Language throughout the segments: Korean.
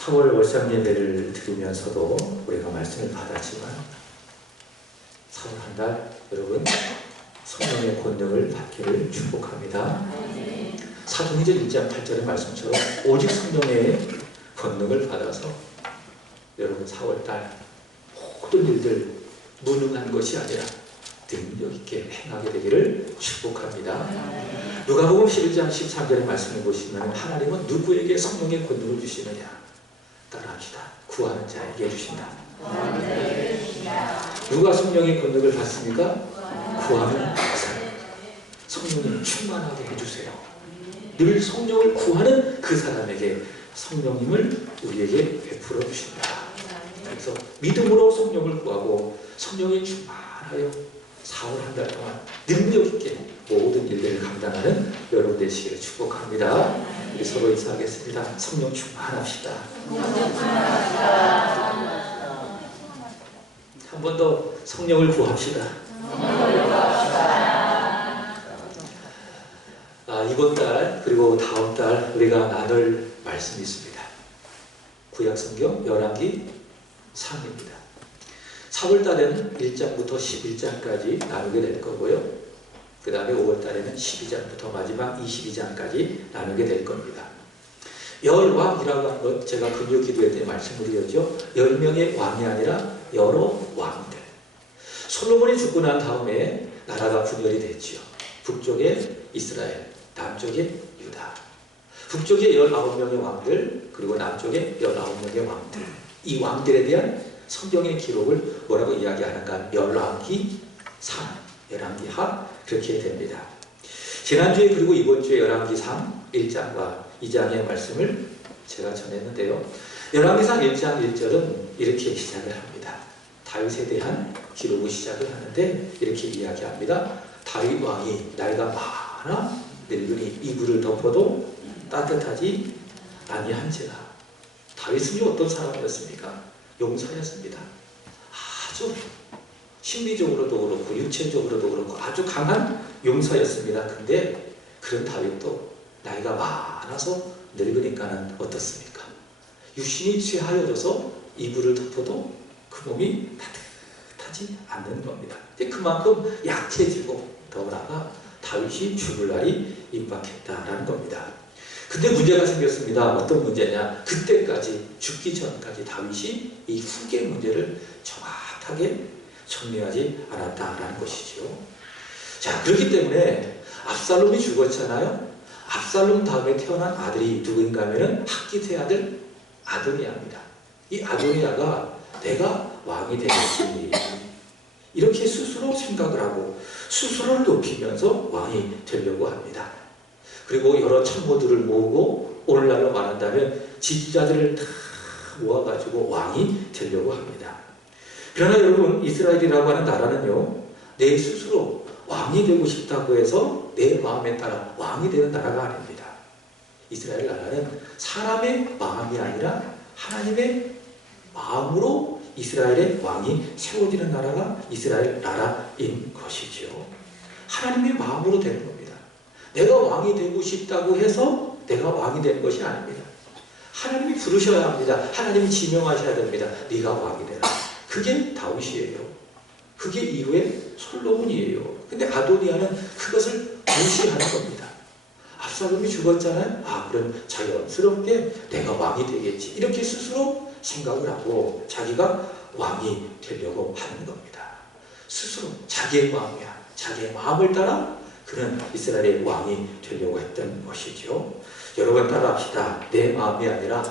4월 월상 예배를 들으면서도 우리가 말씀을 받았지만 4월 한 달 여러분 성령의 권능을 받기를 축복합니다. 사도행전 1장 8절의 말씀처럼 오직 성령의 권능을 받아서 여러분 4월 달 모든 일들 무능한 것이 아니라 능력 있게 행하게 되기를 축복합니다. 누가복음 11장 13절의 말씀을 보시면 하나님은 누구에게 성령의 권능을 주시느냐? 따라합시다. 구하는 자에게 주신다. 누가 성령의 권능을 받습니까? 구하는 사람. 성령님 충만하게 해주세요. 늘 성령을 구하는 그 사람에게 성령님을 우리에게 베풀어 주신다. 그래서 믿음으로 성령을 구하고 성령이 충만하여 4월 한 달 동안 능력 있게 모든 일들을 감당하는 여러분 되시기를 축복합니다. 우리 서로 인사하겠습니다. 성령 충만합시다. 한 번 더 성령을 구합시다. 이번 달 그리고 다음 달 우리가 나눌 말씀이 있습니다. 구약성경 열왕기 3입니다. 4월 달에는 1장부터 11장까지 나누게 될 거고요. 그 다음에 5월 달에는 12장부터 마지막 22장까지 나누게 될 겁니다. 열왕이라고 하는 것 제가 금요 기도회 때 말씀을 드렸죠. 10명의 왕이 아니라 여러 왕들. 솔로몬이 죽고 난 다음에 나라가 분열이 됐지요. 북쪽에 이스라엘, 남쪽에 유다. 북쪽에 19명의 왕들, 그리고 남쪽에 19명의 왕들. 이 왕들에 대한 성경의 기록을 뭐라고 이야기하는가? 열왕기 3, 열왕기 하 그렇게 됩니다. 지난주에 그리고 이번 주에 열왕기 3, 1장과 2장의 말씀을 제가 전했는데요. 열왕기상 1장 1절은 이렇게 시작을 합니다. 다윗에 대한 기록을 시작을 하는데 이렇게 이야기합니다. 다윗 왕이 나이가 많아 늙으니 이불을 덮어도 따뜻하지 아니한지라. 다윗은 어떤 사람이었습니까? 용사였습니다. 아주 심리적으로도 그렇고 육체적으로도 그렇고 아주 강한 용사였습니다. 근데 그런 다윗도 나이가 많아서 늙으니까는 어떻습니까? 육신이 쇠하여져서 이불을 덮어도 그 몸이 따뜻하지 않는 겁니다. 그만큼 약해지고 더구나 다윗이 죽을 날이 임박했다라는 겁니다. 근데 문제가 생겼습니다. 어떤 문제냐? 그때까지 죽기 전까지 다윗이 이 후계 문제를 정확하게 정리하지 않았다라는 것이죠. 자, 그렇기 때문에 압살롬이 죽었잖아요. 압살롬 다음에 태어난 아들이 누구인가 하면은 학깃의 아들 아도니아입니다. 이 아도니아가 내가 왕이 되겠지 이렇게 스스로 생각을 하고 스스로를 높이면서 왕이 되려고 합니다. 그리고 여러 참모들을 모으고 오늘날로 말한다면 지지자들을 다 모아가지고 왕이 되려고 합니다. 그러나 여러분 이스라엘이라고 하는 나라는요 내 스스로 왕이 되고 싶다고 해서 내 마음에 따라 왕이 되는 나라가 아닙니다. 이스라엘 나라는 사람의 마음이 아니라 하나님의 마음으로 이스라엘의 왕이 세워지는 나라가 이스라엘 나라인 것이죠. 하나님의 마음으로 되는 겁니다. 내가 왕이 되고 싶다고 해서 내가 왕이 되는 것이 아닙니다. 하나님이 부르셔야 합니다. 하나님이 지명하셔야 됩니다. 네가 왕이 되라. 그게 다윗이에요. 그게 이후에 솔로몬이에요. 근데 아도니아는 그것을 무시하는 겁니다. 압살롬이 죽었잖아요. 그럼 자연스럽게 내가 왕이 되겠지. 이렇게 스스로 생각을 하고 자기가 왕이 되려고 하는 겁니다. 스스로 자기의 마음이야. 자기의 마음을 따라 그는 이스라엘의 왕이 되려고 했던 것이죠. 여러분 따라합시다. 내 마음이 아니라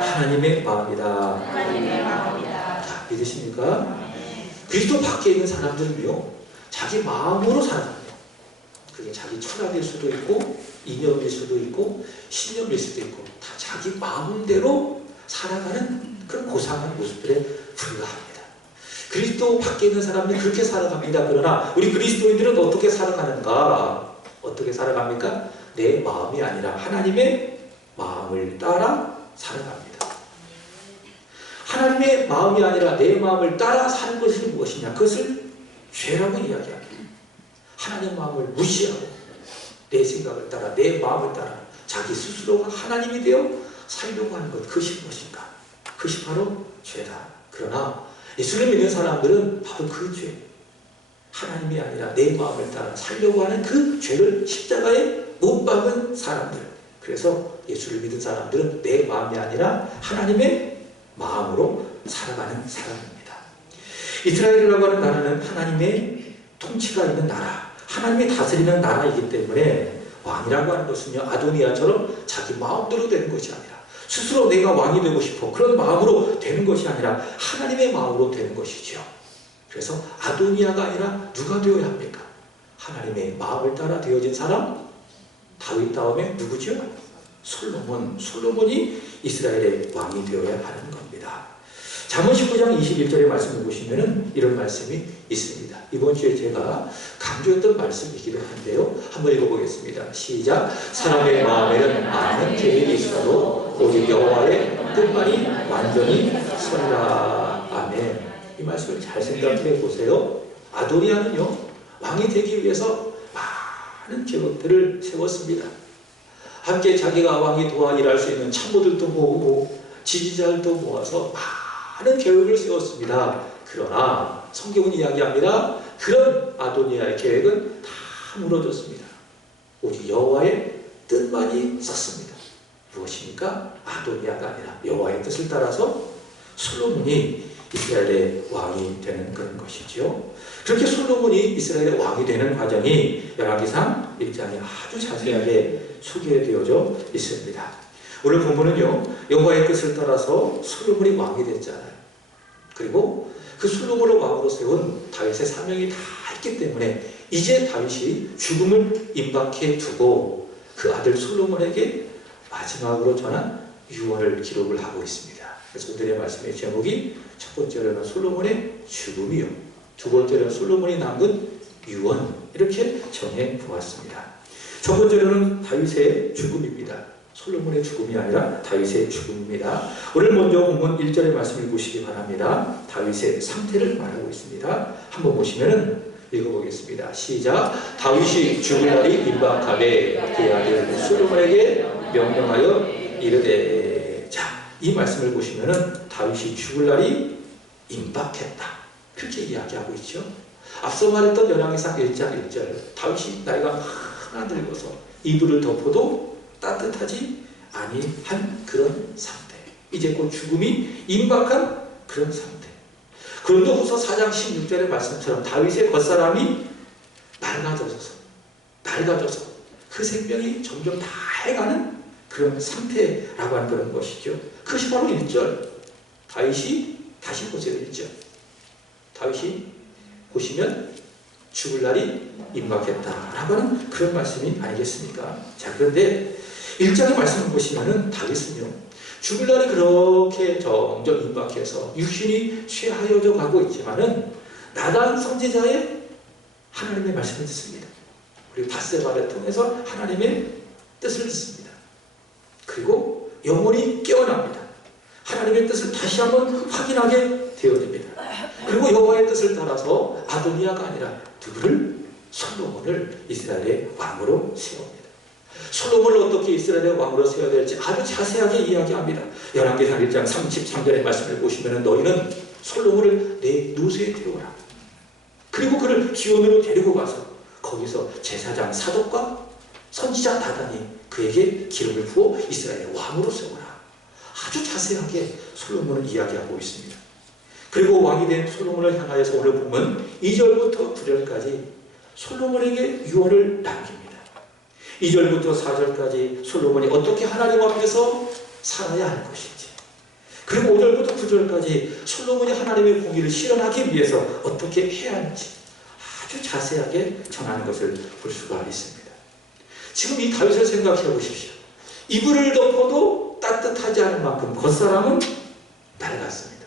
하나님의 마음이다. 하나님의 마음이다. 자, 믿으십니까? 그리스도 밖에 있는 사람들은요 자기 마음으로 살아가요. 그게 자기 철학일 수도 있고 이념일 수도 있고 신념일 수도 있고 다 자기 마음대로 살아가는 그런 고상한 모습들에 불과합니다. 그리스도 밖에 있는 사람들은 그렇게 살아갑니다. 그러나 우리 그리스도인들은 어떻게 살아가는가? 어떻게 살아갑니까? 내 마음이 아니라 하나님의 마음을 따라 살아갑니다. 하나님의 마음이 아니라 내 마음을 따라 사는 것이 무엇이냐? 그것을 죄라고 이야기합니다. 하나님의 마음을 무시하고 내 생각을 따라 내 마음을 따라 자기 스스로가 하나님이 되어 살려고 하는 것, 그것이 무엇인가? 그것이 바로 죄다. 그러나 예수를 믿는 사람들은 바로 그 죄, 하나님이 아니라 내 마음을 따라 살려고 하는 그 죄를 십자가에 못 박은 사람들. 그래서 예수를 믿은 사람들은 내 마음이 아니라 하나님의 마음으로 살아가는 사람입니다. 이스라엘이라고 하는 나라는 하나님의 통치가 있는 나라, 하나님이 다스리는 나라이기 때문에 왕이라고 하는 것은요, 아도니아처럼 자기 마음대로 되는 것이 아니라 스스로 내가 왕이 되고 싶어 그런 마음으로 되는 것이 아니라 하나님의 마음으로 되는 것이죠. 그래서 아도니아가 아니라 누가 되어야 합니까? 하나님의 마음을 따라 되어진 사람, 다윗 다음에 누구죠? 솔로몬. 솔로몬이 이스라엘의 왕이 되어야 하는 겁니다. 잠언 19장 21절의 말씀을 보시면 이런 말씀이 있습니다. 이번 주에 제가 강조했던 말씀이기도 한데요. 한번 읽어보겠습니다. 시작. 사람의 마음에는 많은 계획이 있어도 오직 여호와의 뜻만이 완전히 서리라. 아멘. 이 말씀을 잘 생각해 보세요. 아도니아는요, 왕이 되기 위해서 많은 계획들을 세웠습니다. 함께 자기가 왕이 도와 일할 수 있는 참모들도 모으고 지지자들도 모아서 많은 계획을 세웠습니다. 그러나 성경은 이야기합니다. 그런 아도니아의 계획은 다 무너졌습니다. 오직 여호와의 뜻만이 섰습니다. 무엇입니까? 아도니아가 아니라 여호와의 뜻을 따라서 솔로몬이 이스라엘의 왕이 되는 그런 것이죠. 그렇게 솔로몬이 이스라엘의 왕이 되는 과정이 열왕기상 1장에 아주 자세하게 소개되어져 있습니다. 오늘 본문은요, 여호와의 뜻을 따라서 솔로몬이 왕이 됐잖아요. 그리고 그 솔로몬을 왕으로 세운 다윗의 사명이 다 있기 때문에 이제 다윗이 죽음을 임박해 두고 그 아들 솔로몬에게 마지막으로 전한 유언을 기록을 하고 있습니다. 그래서 오늘의 말씀의 제목이 첫 번째로는 솔로몬의 죽음이요, 두 번째로는 솔로몬이 남긴 유언, 이렇게 정해 보았습니다. 첫 번째로는 다윗의 죽음입니다. 솔로몬의 죽음이 아니라 다윗의 죽음입니다. 오늘 먼저 본문 1절의 말씀을 보시기 바랍니다. 다윗의 상태를 말하고 있습니다. 한번 보시면 읽어보겠습니다. 시작. 다윗이 죽을 날이 임박하되 그의 아들 솔로몬에게 명령하여 이르되. 자, 이 말씀을 보시면 다윗이 죽을 날이 임박했다, 그렇게 이야기하고 있죠. 앞서 말했던 열왕기상 1장 1절, 다윗이 나이가 하나 늙어서 이불을 덮어도 따뜻하지 아니한 그런 상태, 이제 곧 죽음이 임박한 그런 상태. 고린도후서 4장 16절의 말씀처럼 다윗의 겉사람이 낡아져서 그 생명이 점점 다 해가는 그런 상태라고 하는 그런 것이죠. 그것이 바로 1절. 다윗이, 다시 보세요, 1절. 다윗이 보시면 죽을 날이 임박했다라고 하는 그런 말씀이 아니겠습니까? 자, 그런데 1장의 말씀을 보시면은 다윗은요, 죽을 날이 그렇게 점점 임박해서 육신이 쇠하여져 가고 있지만은 나단 선지자의 하나님의 말씀을 듣습니다. 그리고 밧세바를 통해서 하나님의 뜻을 듣습니다. 그리고 영혼이 깨어납니다. 하나님의 뜻을 다시 한번 확인하게 되어집니다. 그리고 여호와의 뜻을 따라서 아도니아가 아니라 누구를? 솔로몬을 이스라엘의 왕으로 세웁니다. 솔로몬을 어떻게 이스라엘의 왕으로 세워야 될지 아주 자세하게 이야기합니다. 열왕기상 1장 33절의 말씀을 보시면 너희는 솔로몬을 내 노새에 데려오라. 그리고 그를 기온으로 데리고 가서 거기서 제사장 사독과 선지자 나단이 그에게 기름을 부어 이스라엘의 왕으로 세워라. 아주 자세하게 솔로몬은 이야기하고 있습니다. 그리고 왕이 된 솔로몬을 향하여서 오늘 보면 2절부터 9절까지 솔로몬에게 유언을 남깁니다. 2절부터 4절까지 솔로몬이 어떻게 하나님 앞에서 살아야 할 것인지, 그리고 5절부터 9절까지 솔로몬이 하나님의 공의를 실현하기 위해서 어떻게 해야 할지 아주 자세하게 전하는 것을 볼 수가 있습니다. 지금 이 다윗을 생각해 보십시오. 이불을 덮어도 따뜻하지 않을 만큼 겉사람은 낡았습니다.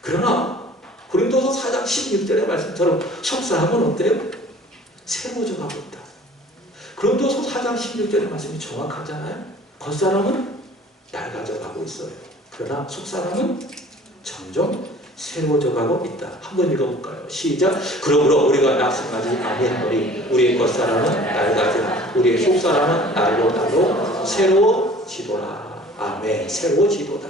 그러나 고린도서 4장 16절의 말씀처럼 속사람은 어때요? 새로워져 가고 있다. 고린도서 4장 16절의 말씀이 정확하잖아요. 겉사람은 낡아져 가고 있어요. 그러나 속사람은 점점 새로워져 가고 있다. 한번 읽어볼까요? 시작. 그러므로 우리가 낙심하지 아니하노니 우리의 겉사람은 낡아지나 우리의 속사람은 날로 새로워지도라. 아멘. 새로워지도다.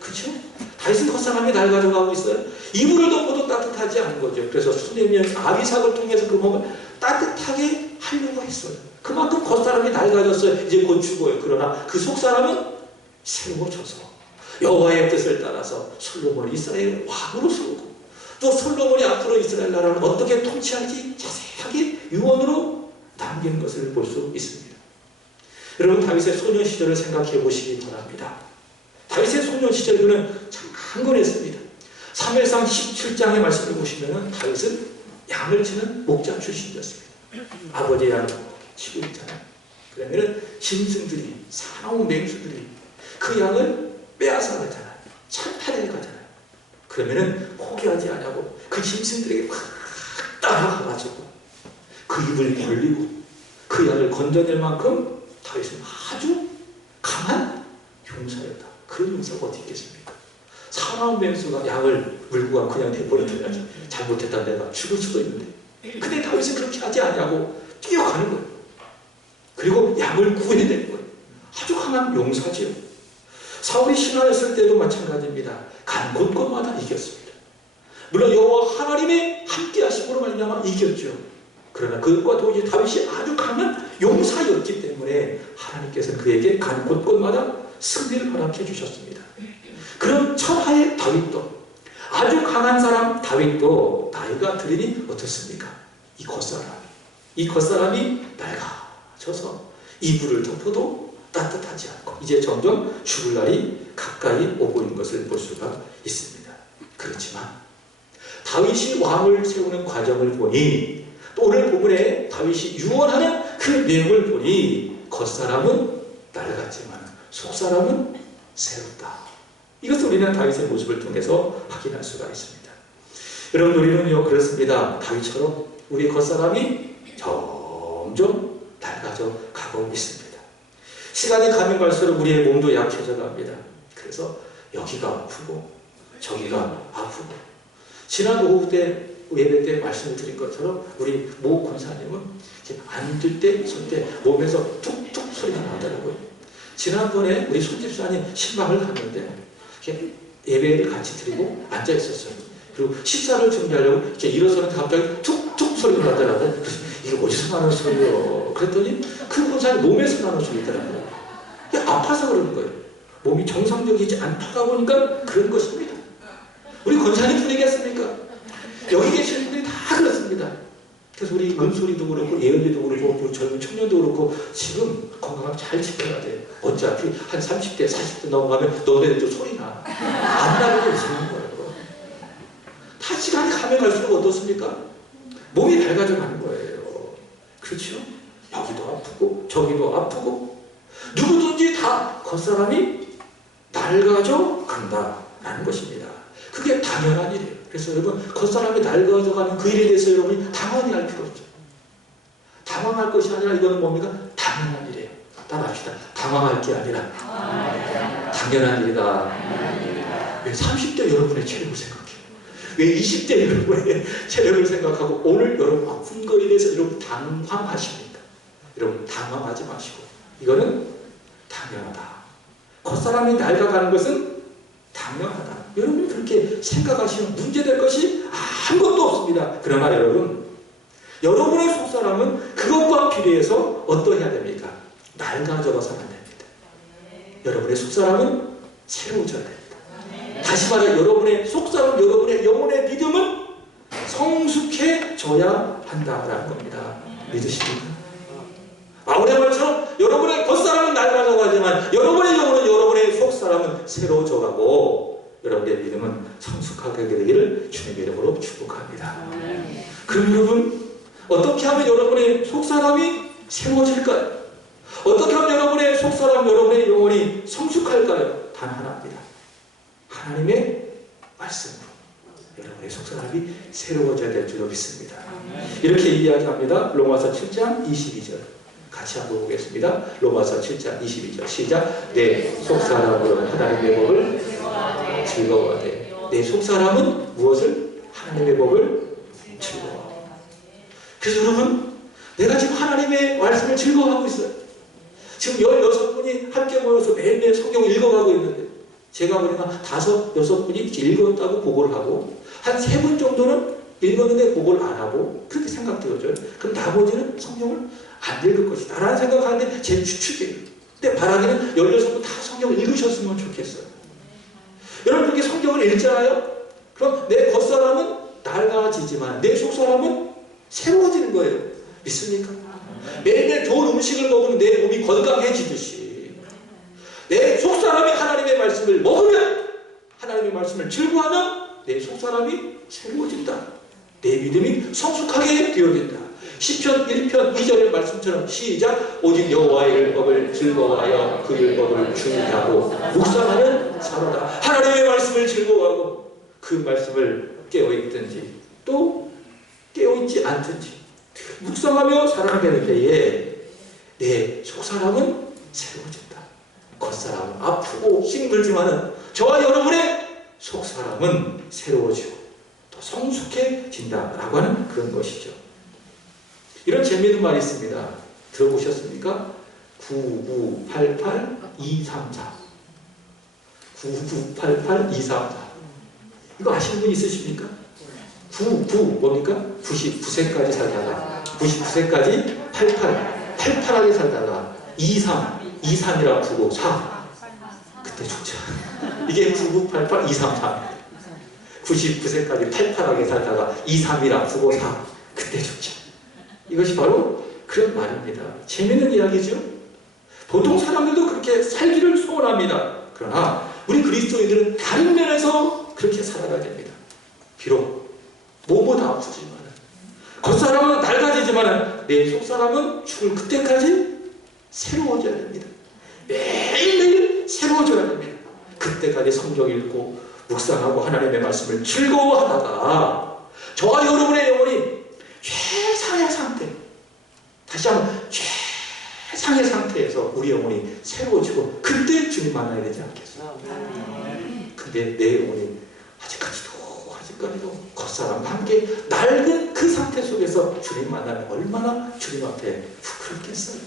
그렇죠? 다윗은 겉사람이 날 가져가고 있어요. 이불을 덮어도 따뜻하지 않은 거죠. 그래서 수네미는 아비삭을 통해서 그 몸을 따뜻하게 하려고 했어요. 그만큼 겉사람이 낡아졌어요. 이제 곧 죽어요. 그러나 그 속사람은 새로워져서 여호와의 뜻을 따라서 솔로몬을 이스라엘 왕으로 세우고, 또 솔로몬이 앞으로 이스라엘 나라를 어떻게 통치할지 자세하게 유언으로 남긴 것을 볼 수 있습니다. 여러분, 다윗의 소년 시절을 생각해 보시기 바랍니다. 다윗의 소년 시절 그는 참 강건했습니다. 사무엘상 17장의 말씀을 보시면 다윗은 양을 치는 목자 출신이었습니다. 아버지 양을 치고 있잖아요. 그러면 짐승들이, 사나운 맹수들이 그 양을 빼앗아 가잖아요. 찬탈해 가잖아요. 그러면은 포기하지 않냐고 그 짐승들에게 막 따라가가지고 그 입을 벌리고 그 양을 건져낼 만큼 다윗은 아주 강한 용사였다. 그런 용사가 어디 있겠습니까? 사나운 맹수가 양을 물고 가 그냥 내버려둬야지. 잘못했다 내가 죽을 수도 있는데. 근데 다윗은 그렇게 하지 않냐고 뛰어가는 거예요. 그리고 양을 구해내는 거예요. 아주 강한 용사지요. 사울이 신하였을 때도 마찬가지입니다. 간 곳곳마다 이겼습니다. 물론 여호와 하나님의 함께 하심으로 말미암아 이겼죠. 그러나 그것과 동시에 다윗이 아주 강한 용사였기 때문에 하나님께서는 그에게 간 곳곳마다 승리를 허락해 주셨습니다. 그럼 천하의 다윗도, 아주 강한 사람 다윗도 나이가 들으니 어떻습니까? 이 겉사람이 낡아져서 이불을 덮어도 따뜻하지 않고 이제 점점 죽을 날이 가까이 오고 있는 것을 볼 수가 있습니다. 그렇지만 다윗이 왕을 세우는 과정을 보니, 또 오늘 본문에 다윗이 유언하는 그 내용을 보니 겉사람은 낡았지만 속사람은 새롭다. 이것을 우리는 다윗의 모습을 통해서 확인할 수가 있습니다. 여러분, 우리는요 그렇습니다. 다윗처럼 우리 겉사람이 점점 낡아져 가고 있습니다. 시간이 가면 갈수록 우리의 몸도 약해져 갑니다. 그래서 여기가 아프고 저기가 아프고, 지난 오후 때 예배 때 말씀을 드린 것처럼 우리 모 권사님은 앉을 때, 설 때 몸에서 툭툭 소리가 나더라고요. 지난번에 우리 손집사님 신방을 갔는데 예배를 같이 드리고 앉아 있었어요. 그리고 식사를 준비하려고 이렇게 일어서는 갑자기 툭툭 소리가 나더라고요. 그래서 이게 어디서 나는 소리요? 그랬더니 그 권사님 몸에서 나는 소리더라고요. 이게 아파서 그러는 거예요. 몸이 정상적이지 않다가 보니까 그런 것입니다. 우리 권사님 뿐이겠습니까? 여기 계시는 분들이 다 그렇습니다. 그래서 우리 은솔이도 그렇고 예언이도 그렇고 젊은 청년도 그렇고 지금 건강을 잘 지켜야 돼. 어차피 한 30대 40대 넘어가면 너네들도 소리나. 안 나는 게 있는 거예요. 다 시간이 가면 갈수록 어떻습니까? 몸이 밝아져 가는 거예요. 그렇죠? 여기도 아프고 저기도 아프고 누구든지 다 겉사람이 낡아져 간다라는 것입니다. 그게 당연한 일이에요. 그래서 여러분, 겉사람이 낡아져 가는 그 일에 대해서 여러분이 당황이 할 필요 없죠. 당황할 것이 아니라 이거는 뭡니까? 당연한 일이에요. 따라합시다. 당황할 게 아니라 당연한 일이다. 왜 30대 여러분의 체력을 생각해요? 왜 20대 여러분의 체력을 생각하고 오늘 여러분 아픈 거에 대해서 여러분 당황하십니까? 여러분 당황하지 마시고 이거는 당연하다. 겉사람이 낡아가는 것은 당연하다. 여러분이 그렇게 생각하시면 문제될 것이 아무것도 없습니다. 그러나 여러분, 여러분의 속사람은 그것과 비례해서 어떠해야 됩니까? 낡아져가 살아야 됩니다. 여러분의 속사람은 새로워져야 됩니다. 다시 말해 여러분의 속사람, 여러분의 영혼의 믿음은 성숙해져야 한다라는 겁니다. 믿으십니까? 바울의 말처럼 여러분의 겉사람은 낡아져 가지만 여러분의 영혼은, 여러분의 속사람은 새로워져 가고 여러분의 믿음은 성숙하게 되기를 주님의 이름으로 축복합니다. 그럼 여러분, 어떻게 하면 여러분의 속사람이 새로워질까요? 어떻게 하면 여러분의 속사람, 여러분의 영혼이 성숙할까요? 단 하나입니다. 하나님의 말씀으로 여러분의 속사람이 새로워져야 될 줄로 믿습니다. 이렇게 이야기합니다. 로마서 7장 22절 같이 한번 보겠습니다. 로마서 7장 22절 시작. 내 속사람으로 하나님의 법을 즐거워하되. 내 속사람은 무엇을? 하나님의 법을 즐거워하고. 그래서 여러분, 내가 지금 하나님의 말씀을 즐거워하고 있어요. 지금 16분이 함께 모여서 매일매일 성경을 읽어가고 있는데 제가 보니까 5, 6분이 읽었다고 보고를 하고 한 3분 정도는 읽었는데 보고를 안 하고 그렇게 생각되어져요. 그럼 나머지는 성경을 안 읽을 것이다 라는 생각하는데 제 추측이에요. 근데 바라기는 16분 다 성경을 읽으셨으면 좋겠어요. 여러분 그렇게 성경을 읽잖아요. 그럼 내 겉사람은 낡아지지만 내 속사람은 새로워지는 거예요. 믿습니까? 매일매일 좋은 음식을 먹으면 내 몸이 건강해지듯이 내 속사람이 하나님의 말씀을 먹으면 하나님의 말씀을 즐거워하면 내 속사람이 새로워진다. 내 믿음이 성숙하게 되어진다. 시편 1편 2절의 말씀처럼 시작. 오직 여호와의 율법을 즐거워하여 그 율법을 주의하고 묵상하는 사로다. 하나님의 말씀을 즐거워하고 그 말씀을 깨어있든지 또 깨어있지 않든지 묵상하며 살아가게 될 때에 내 속사람은 새로워진다. 겉사람은 아프고 힘들지만은 저와 여러분의 속사람은 새로워지고 또 성숙해진다라고 하는 그런 것이죠. 이런 재미있는 말이 있습니다. 들어보셨습니까? 9988234 9988234 이거 아시는 분 있으십니까? 99 뭡니까? 99세까지 살다가 99세까지 88하게 살다가 23이라 부고 4 그때 죽죠. 이게 9988234 99세까지 88하게 살다가 23이라 부고 4 그때 죽죠. 이것이 바로 그런 말입니다. 재미있는 이야기죠. 보통 사람들도 그렇게 살기를 소원합니다. 그러나 우리 그리스도인들은 다른 면에서 그렇게 살아가야 됩니다. 비록 몸은 아프지만 겉사람은 낡아지지만 내 속사람은 죽을 그때까지 새로워져야 됩니다. 매일매일 새로워져야 됩니다. 그때까지 성경 읽고 묵상하고 하나님의 말씀을 즐거워하다가 저와 여러분의 영혼이 최상의 상태, 다시 한번 최상의 상태에서 우리 영혼이 새로워지고 그때 주님 만나야 되지 않겠어요? 근데 내 영혼이 아직까지도 겉사람과 함께 낡은 그 상태 속에서 주님 만나면 얼마나 주님 앞에 부끄럽겠어요.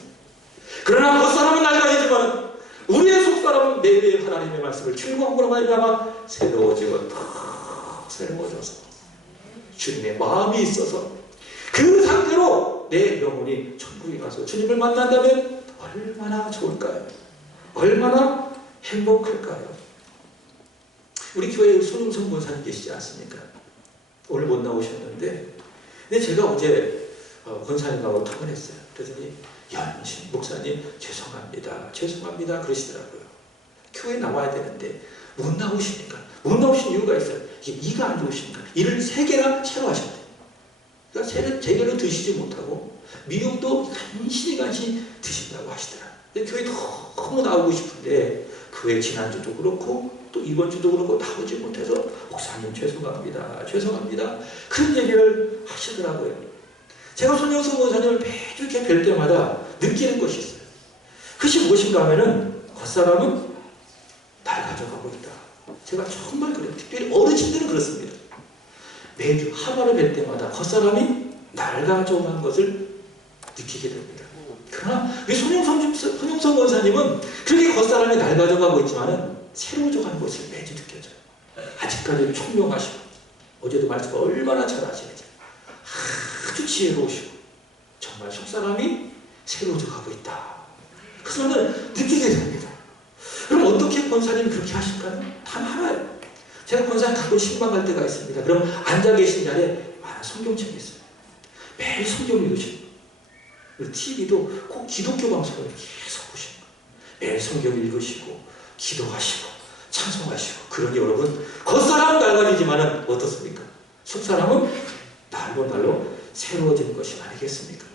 그러나 겉사람은 낡아지지만 우리의 속사람은 매일 하나님의 말씀을 즐거움으로 말미암아 새로워지고 더 새로워져서 주님의 마음이 있어서 그 상태로 내 영혼이 천국에 가서 주님을 만난다면 얼마나 좋을까요? 얼마나 행복할까요? 우리 교회에 손흥성 권사님 계시지 않습니까? 오늘 못 나오셨는데 근데 제가 어제 권사님하고 통화를 했어요. 그랬더니 연신 목사님 죄송합니다 그러시더라고요. 교회에 나와야 되는데 못 나오시니까 못 나오신 이유가 있어요. 이게 이가 안 좋으시니까 이를 3개나 채로 하셨대요. 그러니까 제대로 드시지 못하고 미움도 간신히 드신다고 하시더라고요. 교회 너무 나오고 싶은데 교회 지난주도 그렇고 또 이번 주도 그렇고 나오지 못해서 목사님 죄송합니다 그런 얘기를 하시더라고요. 제가 손영수 원사님을 매주 이렇게 뵐 때마다 느끼는 것이 있어요. 그것이 무엇인가 하면은 겉사람은 낡아져가고 있다. 제가 정말 그래요. 특별히 어르신들은 그렇습니다. 매주 하루를 뵐 때마다 겉사람이 낡아져가는 것을 느끼게 됩니다. 그러나 우리 손영성 원사님은 그렇게 겉사람이 낡아져가고 있지만은 새로워져가는 것을 매주 느껴져요. 아직까지 총명하시고 어제도 말씀 얼마나 잘하시는지 아주 지혜로우시고 정말 속사람이 새로워져가고 있다. 그래서 저는 느끼게 됩니다. 그럼 어떻게 권사님이 그렇게 하실까요? 단 하나예요. 제가 권사님 가끔 신방갈 때가 있습니다. 그럼 앉아 계신 자리에 많은 성경책이 있어요. 매일 성경 읽으시고 그리고 TV도 꼭 기독교 방송을 계속 보시는 거예요. 매일 성경 읽으시고 기도하시고 찬송하시고 그러니 여러분 겉사람은 낡아지지만 어떻습니까? 속사람은 날로 새로워지는 것이 아니겠습니까?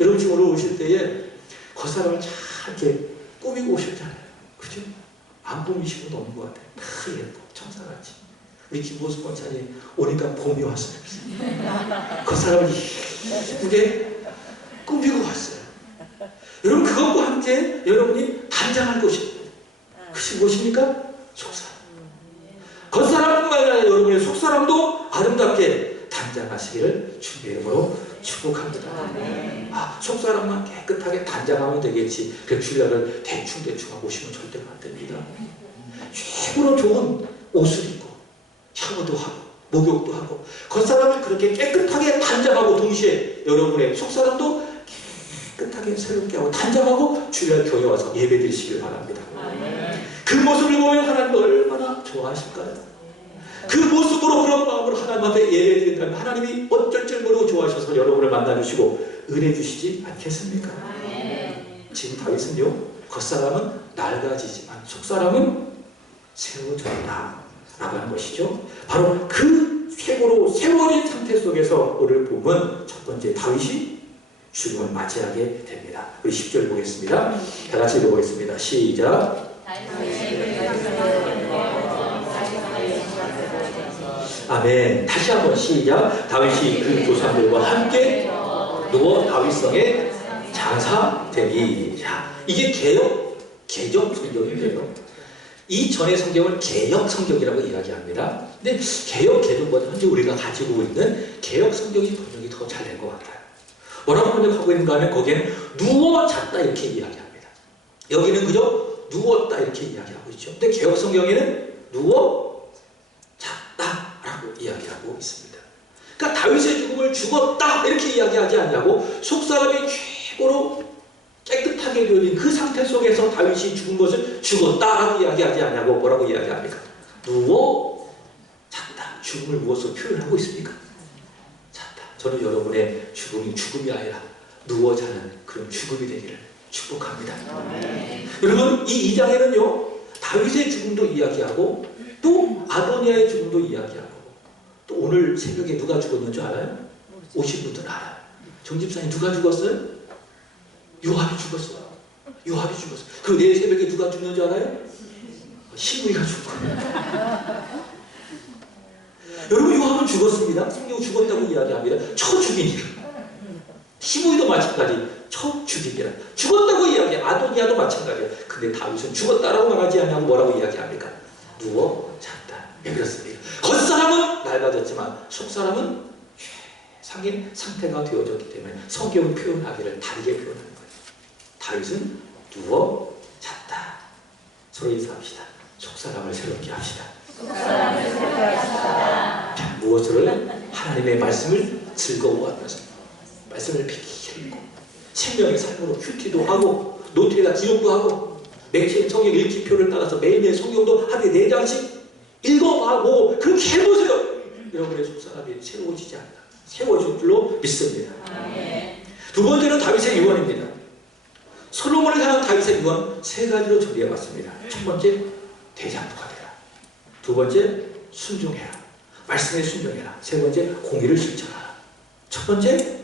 여러분 지금 오늘 오실 때에 겉사람을 잘 이렇게 꾸미고 오셨잖아요. 그죠? 안 꾸미신 분 없는 것 같아요. 다 예뻐 천사같이. 우리 김보수 권사님 오니까 봄이 왔어요. 겉사람을 예쁘게 꾸미고 왔어요. 여러분 그것과 함께 여러분이 단장할 것입니다. 그것이 무엇입니까? 속사람. 겉사람뿐만 아니라 여러분의 속사람도 아름답게 단장하시기를 주님의 이름으로 축복합니다. 아멘. 아, 속사람만 깨끗하게 단장하면 되겠지. 그 주일날을 대충 하고 오시면 절대 안 됩니다. 최고로 좋은 옷을 입고 샤워도 하고 목욕도 하고 겉사람을 그렇게 깨끗하게 단장하고 동시에 여러분의 속사람도 깨끗하게 새롭게 하고 단장하고 주일날 교회 와서 예배 드리시길 바랍니다. 그 모습을 보면 하나님 얼마나 좋아하실까요? 그 모습으로 그런 마음으로 하나님 앞에 예배 드린다면 하나님이 어쩔 줄 모르고 좋아하셔서 여러분을 만나주시고 은혜 주시지 않겠습니까? 지금 다윗은요, 겉사람은 낡아지지만 속사람은 세워졌다 라고 하는 것이죠. 바로 그 세월호 세월의 상태 속에서 오늘 보면 첫 번째 다윗이 죽음을 맞이하게 됩니다. 우리 10절 보겠습니다. 다 같이 읽어보겠습니다. 시작. 아멘. 다시 한번 시작. 다윗이 그 조상들과 함께 누워 다윗성에 장사되니. 자, 이게 개정 성경인데요. 이 전의 성경을 개역 성경이라고 이야기합니다. 근데 개역 개정보다 현재 우리가 가지고 있는 개역 성경이 번역이 더 잘 된 것 같아요. 뭐라고 번역하고 있는가 하면 거기에는 누워 잤다 이렇게 이야기합니다. 여기는 그저 누웠다 이렇게 이야기하고 있죠. 근데 개역 성경에는 누워 잤다라고 이야기하고 있습니다. 그러니까 다윗의 죽음을 죽었다 이렇게 이야기하지 않냐고 속사람이 최고로 깨끗하게 되어진 그 상태 속에서 다윗이 죽은 것을 죽었다라고 이야기하지 않냐고 뭐라고 이야기합니까? 누워 잤다. 죽음을 무엇으로 표현하고 있습니까? 잤다. 저는 여러분의 죽음이 아니라 누워 자는 그런 죽음이 되기를 축복합니다. 여러분 이 2장에는요 다윗의 죽음도 이야기하고 또 아도니아의 죽음도 이야기하고 또 오늘 새벽에 누가 죽었는 줄 알아요? 오신 분들은 알아요. 정집사님 누가 죽었어요? 요압이 죽었어요. 요압이 죽었어요. 그리고 내일 새벽에 누가 죽는 줄 알아요? 시므이가 죽었어요. 여러분 요압은 죽었습니다. 성경 죽었다고 이야기합니다. 첫 죽이니까. 시므이도 마찬가지. 첫 죽이니라. 죽었다고 이야기해요. 아도니아도 마찬가지예요. 근데 다윗은 죽었다라고 말하지 않냐고 뭐라고 이야기합니까? 누워 잤다. 왜 그렇습니까? 겉사람은 낡아졌지만 속사람은 상인 상태가 되어졌기 때문에 성경을 표현하기를 다르게 표현하는 거예요. 다윗은 누워 잤다. 서로 인사합시다. 속사람을 새롭게 합시다. 자, 무엇을? 하나님의 말씀을 즐거워하면서 말씀을 비키게 읽고 생명의 삶으로 큐티도 하고 노트에다 기록도 하고 매체 성경 읽기표를 따라서 매일매일 성경도 하루에 4장씩 읽어보고 그렇게 해보세요. 여러분의 속사람이 새로워지지 않나 세워질 줄로 믿습니다. 두 번째는 다윗의 유언입니다. 솔로몬을 향한 다윗의 유언 3가지로 정리해봤습니다. 첫 번째, 대장부가 되라. 두 번째, 순종해라. 말씀에 순종해라. 세 번째, 공의를 실천하라. 첫 번째,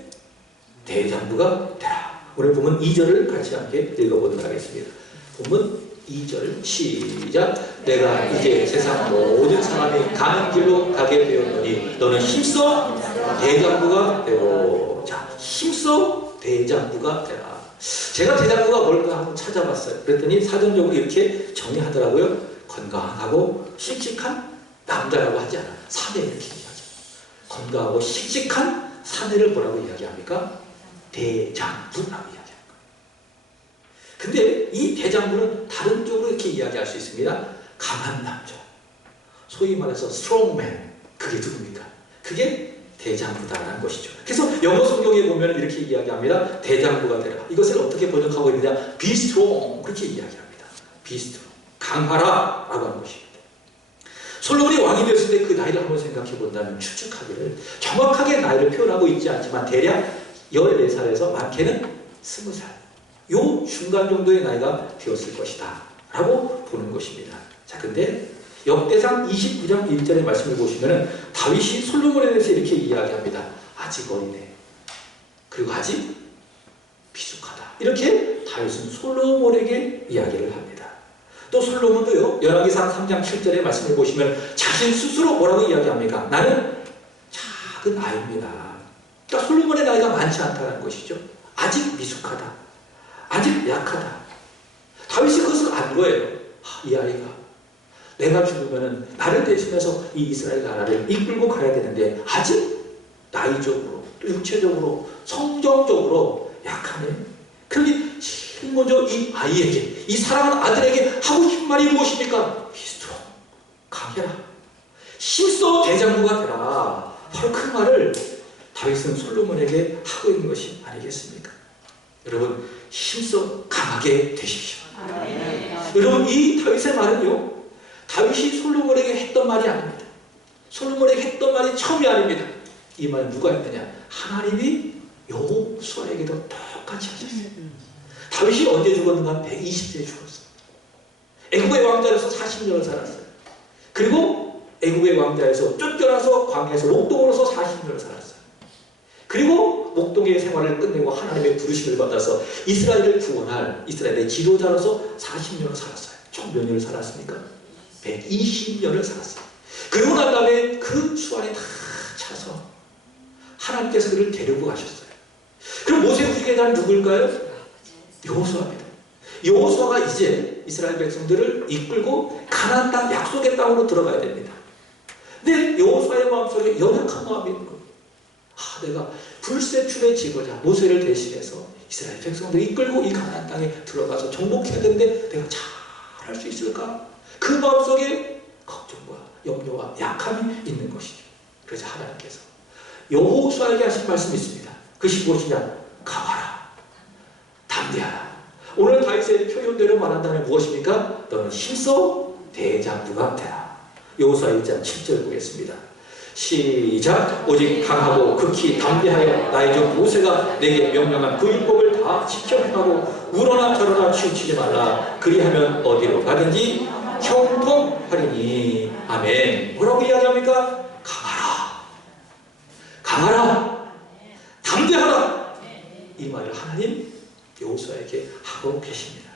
대장부가 되라. 오늘 보면 2절을 같이 함께 읽어보도록 하겠습니다. 본문 2절 시작. 내가 이제 세상 모든 사람이 가는 길로 가게 되었노니 너는 힘써 대장부가 되고. 자, 힘써 대장부가 되라. 제가 대장부가 뭘까 한번 찾아봤어요. 그랬더니 사전적으로 이렇게 정의하더라고요. 건강하고 씩씩한 남자라고 하지 않아. 사내 이렇게 이야기해요. 건강하고 씩씩한 사내를 뭐라고 이야기합니까? 대장부라고 이야기합니다. 근데 이 대장부는 다른 쪽으로 이렇게 이야기할 수 있습니다. 강한 남자. 소위 말해서 strong man. 그게 누굽니까? 그게 대장부다라는 것이죠. 그래서 영어 성경에 보면 이렇게 이야기합니다. 대장부가 되라. 이것을 어떻게 번역하고 있느냐? Be strong. 그렇게 이야기합니다. Be strong. 강하라 라고 하는 것입니다. 솔로몬이 왕이 되었을 때 그 나이를 한번 생각해 본다면 추측하기를 정확하게 나이를 표현하고 있지 않지만 대략 14살에서 많게는 20살 요 중간 정도의 나이가 되었을 것이다 라고 보는 것입니다. 자, 근데 역대상 29장 1절의 말씀을 보시면 다윗이 솔로몬에 대해서 이렇게 이야기합니다. 아직 어리네. 그리고 아직 미숙하다. 이렇게 다윗은 솔로몬에게 이야기를 합니다. 또 솔로몬도요. 열왕기상 3장 7절의 말씀을 보시면 자신 스스로 뭐라고 이야기합니까? 나는 작은 아이입니다. 그러니까 솔로몬의 나이가 많지 않다는 것이죠. 아직 미숙하다. 아직 약하다. 다윗이 그것을 안 거예요. 이 아이가 내가 죽으면 나를 대신해서 이 이스라엘 나라를 이끌고 가야 되는데 아직 나이적으로 또 육체적으로, 성정적으로 약하네. 그러니 제일 먼저 이 아이에게, 이 사랑하는 아들에게 하고 싶은 말이 무엇입니까? 비스트로 강해라, 힘써 대장부가 되라. 바로 그 말을 다윗은 솔로몬에게 하고 있는 것이 아니겠습니까? 여러분, 힘써 강하게 되십시오. 여러분, 이 다윗의 말은요, 다윗이 솔로몬에게 했던 말이 아닙니다. 솔로몬에게 했던 말이 처음이 아닙니다. 이 말은 누가 했느냐? 하나님이 여호수아에게도 똑같이 하셨어요. 다윗이 언제 죽었는가? 120세에 죽었어요. 애굽의 왕자로서 40년을 살았어요. 그리고 애굽의 왕자에서 쫓겨나서 광야에서 목동으로서 40년을 살았어요. 그리고 목동의 생활을 끝내고 하나님의 부르심을 받아서 이스라엘을 구원할 이스라엘의 지도자로서 40년을 살았어요. 총 몇 년을 살았습니까? 120년을 살았어요. 그러고 난 다음에 그 수완에 다 차서 하나님께서 그를 데리고 가셨어요. 그럼 모세 후계자는 누굴까요? 여호수아입니다. 여호수아가 이제 이스라엘 백성들을 이끌고 가나안 땅, 약속의 땅으로 들어가야 됩니다. 근데 여호수아의 마음속에 연약한 마음이 있는 거예요. 내가 불세출의 지도자 모세를 대신해서 이스라엘 백성들을 이끌고 이 가나안 땅에 들어가서 정복해야 되는데 내가 잘 할 수 있을까? 그 마음속에 걱정과 염려와 약함이 있는 것이죠. 그래서 하나님께서 여호수아에게 하신 말씀이 있습니다. 그것이 무엇이냐? 강하라, 담대하라. 오늘 다윗의 표현대로 말한다면 무엇입니까? 너는 힘써 대장부가 되라. 여호수아 1장 7절 보겠습니다. 시작. 오직 강하고 극히 담대하여 나의 종 모세가 내게 명령한 그 율법을 다 지켜 행하고 우러나 저러나 치우치지 말라. 그리하면 어디로 가든지 형통하리니. 아멘. 뭐라고 이야기합니까? 강하라, 강하라, 담대하라. 이 말을 하나님 여호수아에게 하고 계십니다.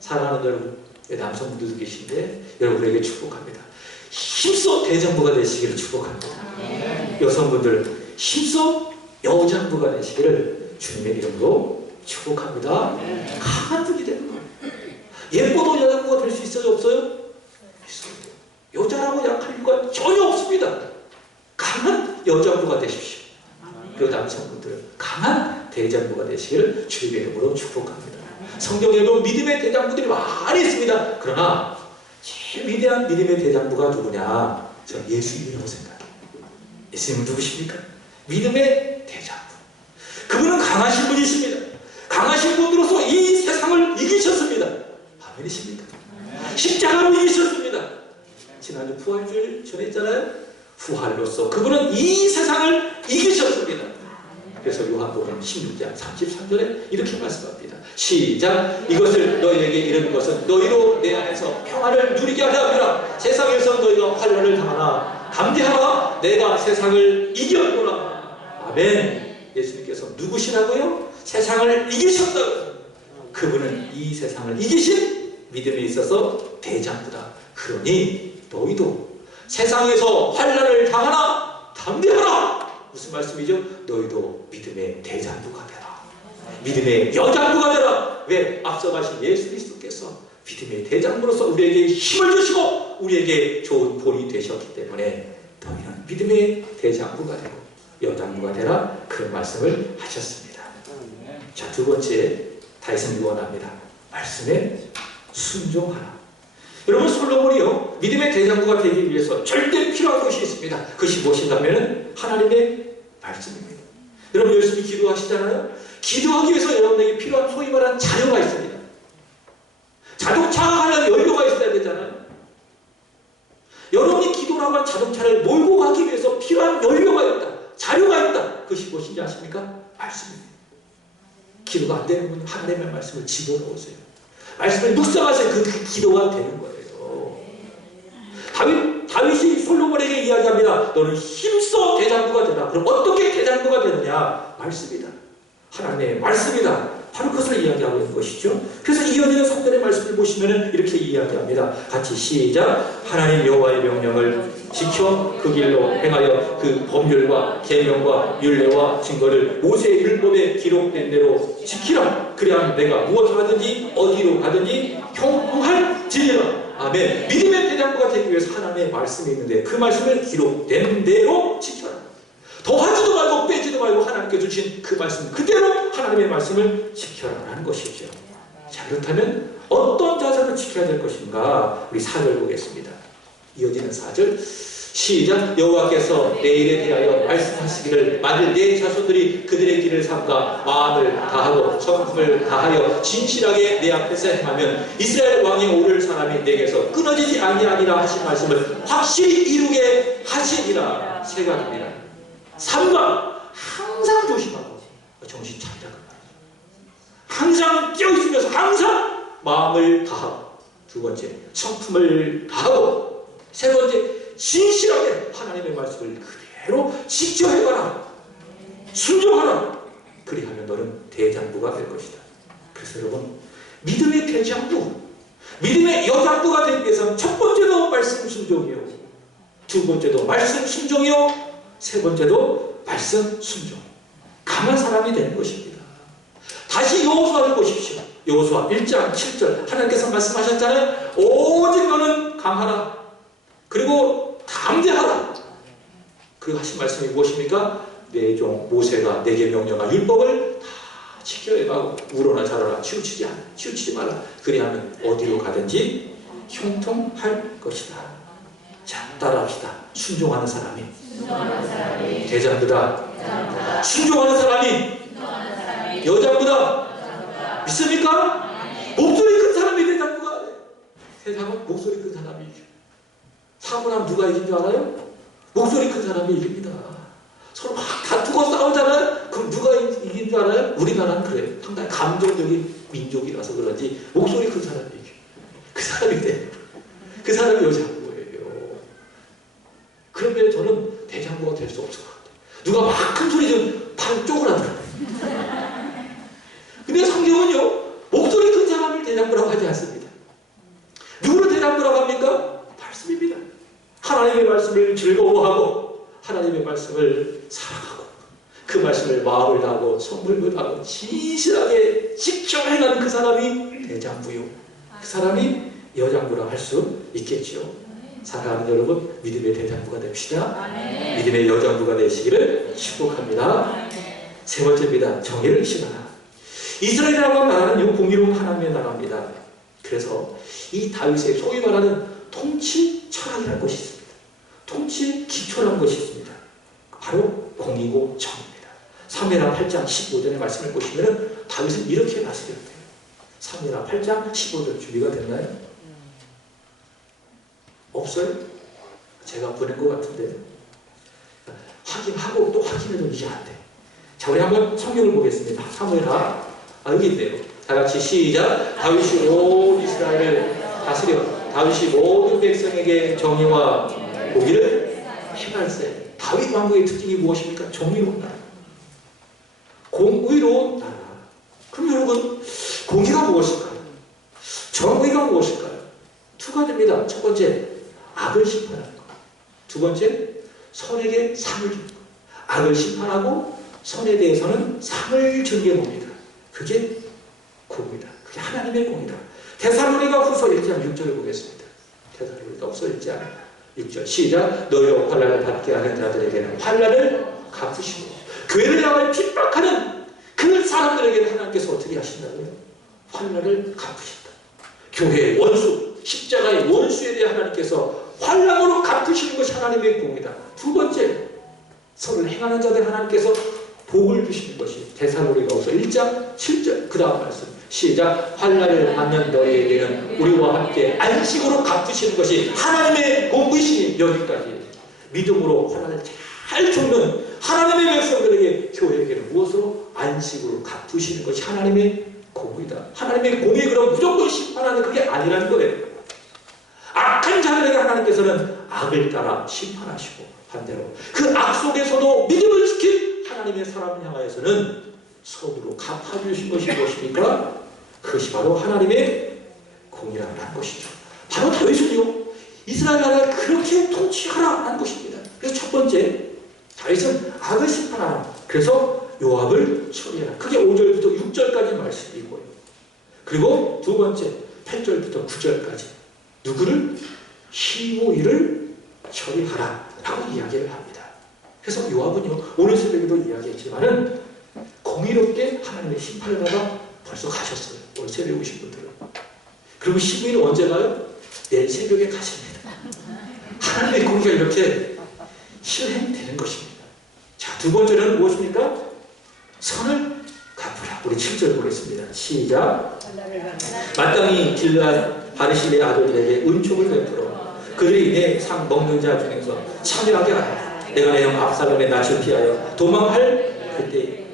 사랑하는 여러분, 남성분들도 계신데 여러분에게 축복합니다. 힘써 대장부가 되시기를 축복합니다. 여성분들 힘써 여장부가 되시기를 주님의 이름으로 축복합니다. 강한 분이 되는 거예요. 예뻐도 여장부가 될 수 있어요? 없어요? 있어요. 여자라고 약할 이유가 전혀 없습니다. 강한 여장부가 되십시오. 그 남성분들 강한 대장부가 되시기를 주님의 이름으로 축복합니다. 성경에도 믿음의 대장부들이 많이 있습니다. 그러나 제일 위대한 믿음의 대장부가 누구냐? 저는 예수님이라고 생각해요. 예수님은 누구십니까? 믿음의 대장부. 그분은 강하신 분이십니다. 강하신 분으로서 이 세상을 이기셨습니다. 아멘이십니까? 십자가로 이기셨습니다. 지난주 부활주일 전에 했잖아요. 부활로서 그분은 이 세상을 이기셨습니다. 그래서 요한복음 16장 33절에 이렇게 말씀합니다. 시작. 이것을 너희에게 이르는 것은 너희로 내 안에서 평안을 누리게 하려 함이라. 세상에서 너희가 환난을 당하나 담대하라. 내가 세상을 이겼노라. 아멘. 예수님께서 누구시라고요? 세상을 이기셨다고. 그분은 이 세상을 이기신 믿음에 있어서 대장부다. 그러니 너희도 세상에서 환난을 당하나 담대하라. 무슨 말씀이죠? 너희도 믿음의 대장부가 되라. 믿음의 여장부가 되라. 왜? 앞서가신 예수 그리스도께서 믿음의 대장부로서 우리에게 힘을 주시고 우리에게 좋은 본이 되셨기 때문에 너희는 믿음의 대장부가 되고 여장부가 되라. 그런 말씀을 하셨습니다. 자, 두 번째, 다윗은 유언합니다. 말씀에 순종하라. 여러분, 솔로몬이요 믿음의 대장부가 되기 위해서 절대 필요한 것이 있습니다. 그것이 무엇인가 하면 하나님의 말씀입니다. 여러분 열심히 기도하시잖아요. 기도하기 위해서 여러분에게 필요한 소위 말하는 자료가 있습니다. 자동차가 하려면 연료가 있어야 되잖아요. 여러분이 기도라고 한 자동차를 몰고 가기 위해서 필요한 연료가 있다. 자료가 있다. 그것이 무엇인지 아십니까? 말씀입니다. 기도가 안 되는 분은 하나님의 말씀을 집어넣으세요. 말씀을 묵상하세요. 그 기도가 되는 거예요. 다윗이 솔로몬에게 이야기합니다. 너는 힘써 대장부가 되라. 그럼 어떻게 대장부가 되느냐? 말씀이다. 하나님의 말씀이다. 바로 그것을 이야기하고 있는 것이죠. 그래서 이어지는 성전의 말씀을 보시면 이렇게 이야기합니다. 같이 시작. 하나님 여호와의 명령을 지켜 그 길로 행하여 그 법률과 계명과 율례와 증거를 모세의 율법에 기록된 대로 지키라. 그래야 내가 무엇을 하든지 어디로 가든지 형통할지니라. 아멘. 믿음의 대장부가 되기 위해서 하나님의 말씀이 있는데 그 말씀을 기록된 대로 지켜라. 더하지도 말고 빼지도 말고 하나님께 주신 그 말씀 그대로 하나님의 말씀을 지켜라라는 것이죠. 자, 그렇다면 어떤 자세로 지켜야 될 것인가? 우리 4절 보겠습니다. 이어지는 4절 시작. 여호와께서 내일에 대하여 말씀하시기를 만일 내 자손들이 그들의 길을 삼가 마음을 다하고 성품을 다하여 진실하게 내 앞에서 행하면 이스라엘 왕이 오를 사람이 내게서 끊어지지 아니하리라 하신 말씀을 확실히 이루게 하시니라. 세 가지입니다. 3번 항상 조심하고 정신 차리라 그 말이죠. 항상 깨어있으면서 항상 마음을 다하고, 두 번째 성품을 다하고, 세 번째 진실하게 하나님의 말씀을 그대로 지켜해가라. 순종하라. 그리하면 너는 대장부가 될 것이다. 그래서 여러분, 믿음의 대장부, 믿음의 여장부가 되기 위해서는 첫 번째도 말씀 순종이요, 두 번째도 말씀 순종이요, 세 번째도 말씀 순종. 강한 사람이 되는 것입니다. 다시 여호수아를 보십시오. 여호수아 1장 7절 하나님께서 말씀하셨잖아요. 오직 너는 강하라. 그리고 담대하라. 그 하신 말씀이 무엇입니까? 내 종 모세가 내게 명령한 율법을 다 지켜야하고 우러나 자라라. 치우치지 말라. 그리하면 어디로 가든지 형통할 것이다. 자, 따라합시다. 순종하는 사람이 대장부다. 순종하는 사람이 여장부다. 믿습니까? 목소리 큰 사람이 대장부가 돼. 세상은 목소리 큰 사람이 이겨. 사고나면 누가 이긴 줄 알아요? 목소리 큰 사람이 이깁니다. 서로 막 다투고 싸우잖아요? 그럼 누가 이긴 줄 알아요? 우리나라는 그래요. 상당히 감정적인 민족이라서 그런지 목소리 큰 사람이 이겨. 그 사람이 돼. 그 사람이 여장부예요. 그러면 저는 대장부가 될 수 없을 것 같아요. 누가 막 큰 소리 좀 발 쪼그라들어요. 근데 성경은요, 목소리 큰 사람을 대장부라고 하지 않습니다. 누구를 대장부라고 합니까? 말씀입니다. 하나님의 말씀을 즐거워하고 하나님의 말씀을 사랑하고 그 말씀을 마음을 다하고 성품을 다하고 진실하게 지켜 행하는 그 사람이 대장부요, 그 사람이 여장부라 할 수 있겠지요. 사랑하는 여러분, 믿음의 대장부가 됩시다. 믿음의 여장부가 되시기를 축복합니다. 세 번째입니다. 정의를 실현하라. 이스라엘이라고 말하는 이 공의로운 하나님의 나라입니다. 그래서 이 다윗의 소위 말하는 통치 철학이라는 것이 있습니다. 통치 기초라는 것이 있습니다. 바로 공의고 정의입니다. 사무엘하 8장 15절의 말씀을 보시면 다윗은 이렇게 다스렸대요. 사무엘하 8장 15절 준비가 됐나요? 없어요? 제가 보낸 것 같은데 확인하고 또 확인해도 이게 안 돼. 자, 우리 한번 성경을 보겠습니다. 사무엘하 여기 있네요. 다 같이 시작. 다윗이 온 이스라엘을 다스려 다윗이 모든 백성에게 정의와 공의를 행할세. 다윗 왕국의 특징이 무엇입니까? 정의로운 나라, 공의로운 나라. 그럼 여러분, 공의가 무엇일까요? 정의가 무엇일까요? 두 가지입니다. 첫 번째, 악을 심판하는 것. 두 번째, 선에게 상을 주는 것. 악을 심판하고 선에 대해서는 상을 주는 게 뭡니까? 그게 공의다. 그게 하나님의 공의다. 데살로니가 후서 1장 6절을 보겠습니다. 데살로니가 후서 1장 6절 시작. 너희로 환난을 받게 하는 자들에게는 환난을 갚으시고 교회를 향해 핍박하는 그 사람들에게는 하나님께서 어떻게 하신다고요? 환난을 갚으신다. 교회의 원수, 십자가의 원수에 대해 하나님께서 환난으로 갚으시는 것이 하나님의 공의다. 두 번째, 선을 행하는 자들 하나님께서 복을 주시는 것이 데살로니가후서 1장 7절 그 다음 말씀 시작. 환난을 받는 너희에게는 우리와 함께 안식으로 갚으시는 것이 하나님의 공의시니. 여기까지 믿음으로 환난을 잘 겪는 하나님의 백성들에게 교회에게는 무엇으로? 안식으로 갚으시는 것이 하나님의 공의다. 하나님의 공의 그럼 무조건 심판하는 그게 아니라는 거예요. 악한 자들에게 하나님께서는 악을 따라 심판하시고 반대로 그 악 속에서도 믿음을 지킨 하나님의 사람을 향하여서는 선으로 갚아주신 것이 무엇입니까? 그것이 바로 하나님의 공의라는 것이죠. 바로 다윗은요, 이스라엘 나라를 그렇게 통치하라는 것입니다. 그래서 첫 번째, 다윗은 악을 심판하라. 그래서 요압을 처리하라. 그게 5절부터 6절까지 말씀이고요. 그리고 두 번째, 8절부터 9절까지 누구를? 시므이를 처리하라 라고 이야기를 합니다. 그래서 요압은요, 오늘 새벽에도 이야기했지만은 공의롭게 하나님의 심판을 받아 벌써 가셨어요. 오늘 새벽에 오신 분들은. 그리고 시부인은 언제 가요? 내일 새벽에 가십니다. 하나님의 공의가 이렇게 실행되는 것입니다. 자, 두 번째는 무엇입니까? 선을 갚으라. 우리 7절 보겠습니다. 시작. 마땅히 길앗 바르실의 아들들에게 은총을 베풀어 그들이 내 상 먹는 자 중에서 참여하게 하라. 내가 내 형 압살롬의 낯을 피하여 도망할 그때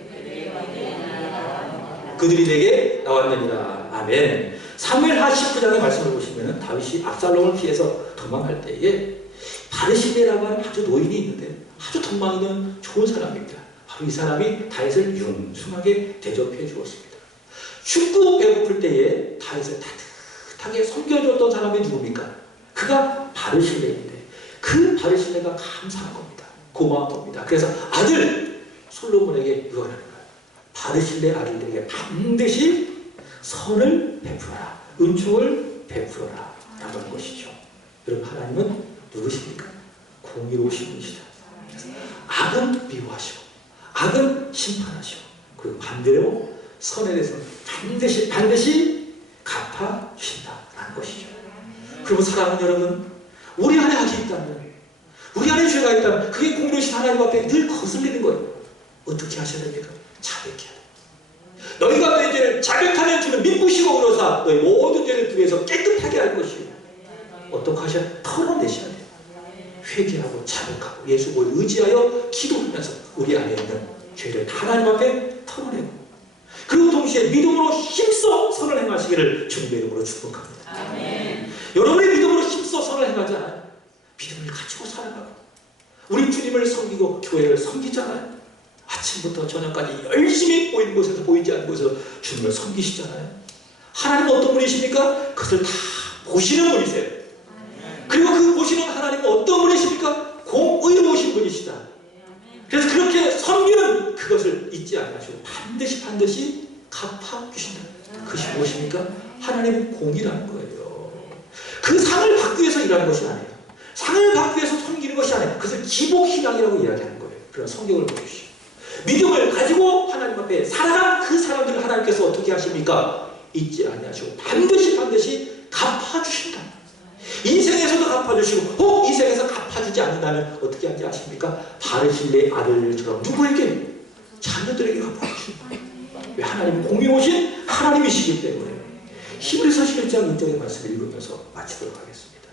그들이 내게 나왔느니라. 아멘. 사무엘하 19장의 말씀을 보시면 다윗이 압살롬을 피해서 도망갈 때에 바르실레라고 하는 아주 노인이 있는데 아주 돈 많은 좋은 사람입니다. 바로 이 사람이 다윗을 융숭하게 대접해 주었습니다. 춥고 배고플 때에 다윗을 따뜻하게 섬겨줬던 사람이 누굽니까? 그가 바르실레인데 그 바르실레가 감사한 겁니다. 고마운 겁니다. 그래서 아들 솔로몬에게 유언하는 거예요. 바르실레 아들에게 반드시 선을 베풀어라. 은총을 베풀어라. 라고 하는 것이죠. 여러분, 하나님은 누구십니까? 공의로우신 분이시다. 악은 미워하시고 악은 심판하시고 그리고 반대로 선에 대해서는 반드시 갚아주신다라는 것이죠. 그리고 사랑하는 여러분, 우리 안에 악이 있다면, 우리 안에 죄가 있다면 그게 공의로우신 하나님 앞에 늘 거슬리는 거예요. 어떻게 하셔야 됩니까? 자백해야 돼요. 너희가 너희 죄를 자백하면 주는 믿으시고 그러사 너희 모든 죄를 주에서 깨끗하게 할 것이요. 어떻게 하셔야 털어내셔야 돼요. 회개하고 자백하고 예수 보여 의지하여 기도하면서 우리 안에 있는 죄를 하나님 앞에 털어내고 그리고 동시에 믿음으로 힘써 선을 행하시기를 주님의 이름으로 축복합니다. 아멘. 여러분의 믿음으로 힘써 선을 행하잖아요. 믿음을 가지고 살아가고 우리 주님을 섬기고 교회를 섬기잖아요. 아침부터 저녁까지 열심히 보이는 곳에서 보이지 않는 곳에서 주님을 섬기시잖아요. 하나님은 어떤 분이십니까? 그것을 다 보시는 분이세요. 그리고 그 보시는 하나님은 어떤 분이십니까? 공의로우신 분이시다. 그래서 그렇게 섬기는 그것을 잊지 않으시고 반드시 갚아주신다. 그것이 무엇입니까? 하나님의 공이라는 거예요. 그 상을 받기 위해서 일하는 것이 아니에요. 상을 받기 위해서 섬기는 것이 아니에요. 그것을 기복신앙이라고 이야기하는 거예요. 그런 성경을 보십시오. 믿음을 가지고 하나님 앞에 살아간 그 사람들을 하나님께서 어떻게 하십니까? 잊지 아니하시고 반드시 갚아주신다. 인생에서도 갚아주시고 혹 인생에서 갚아주지 않는다면 어떻게 하는지 아십니까? 바르실레 아들처럼 누구에게? 자녀들에게 갚아주신다. 왜? 하나님은 공의로우신 하나님이시기 때문에. 히브리서 11장 1절의 말씀을 읽으면서 마치도록 하겠습니다.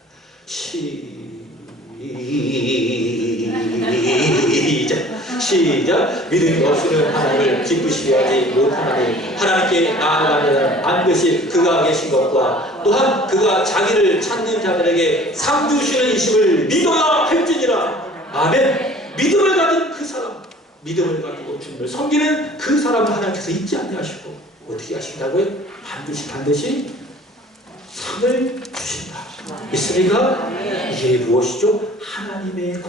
시작. 믿음이 없이는 하나님을 기쁘시게 하지 못하나니 하나님께 나아가면 반드시 그가 계신 것과 또한 그가 자기를 찾는 자들에게 상 주시는 이심을 믿어야 할지니라. 아멘. 믿음을 가진 그 사람, 믿음을 가지고 주님을 섬기는 그 사람을 하나님께서 잊지 아니하시고 어떻게 하신다고요? 반드시 상을 주신다. 있으니까 이게 무엇이죠? 하나님의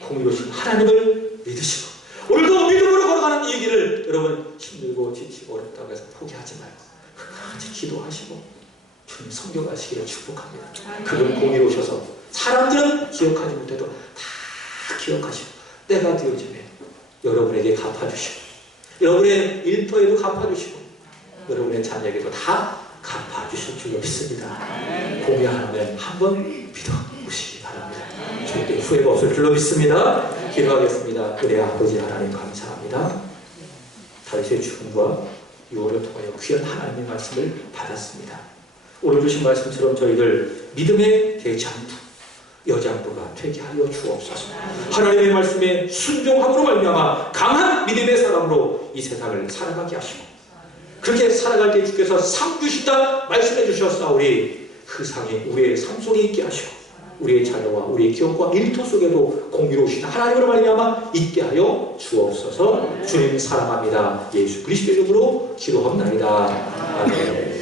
공의로우신 하나님을 믿으시고 오늘도 믿음으로 걸어가는 이 길을 여러분 힘들고 지치고 어렵다고 해서 포기하지 말고 끝까지 기도하시고 주님 섬겨가시기를 축복합니다. 그분 공의로우셔서 사람들은 기억하지 못해도 다 기억하시고 때가 되어지면 여러분에게 갚아주시고 여러분의 일터에도 갚아주시고 여러분의 자녀에게도 다 갚아주실 줄로 믿습니다. 공의하면 한번 믿어보시기 바랍니다. 절대 후회가 없을 줄로 믿습니다. 기도하겠습니다. 은혜 아버지 하나님 감사합니다. 다윗의 죽음과 유언을 통하여 귀한 하나님의 말씀을 받았습니다. 오늘 주신 말씀처럼 저희들 믿음의 대장부, 여장부가 되게 하여 주옵소서. 하나님의 말씀에 순종함으로 말미암아 강한 믿음의 사람으로 이 세상을 살아가게 하시고 그렇게 살아갈 때 주께서 상 주신다 말씀해 주셨사오니 그 상이 우리의 삶 속에 있게 하시고 우리의 자녀와 우리의 기업과 일터 속에도 공의로우신 하나님으로 말미암아 있게 하여 주옵소서. 주님 사랑합니다. 예수 그리스도 이름으로 기도합나이다. 아멘.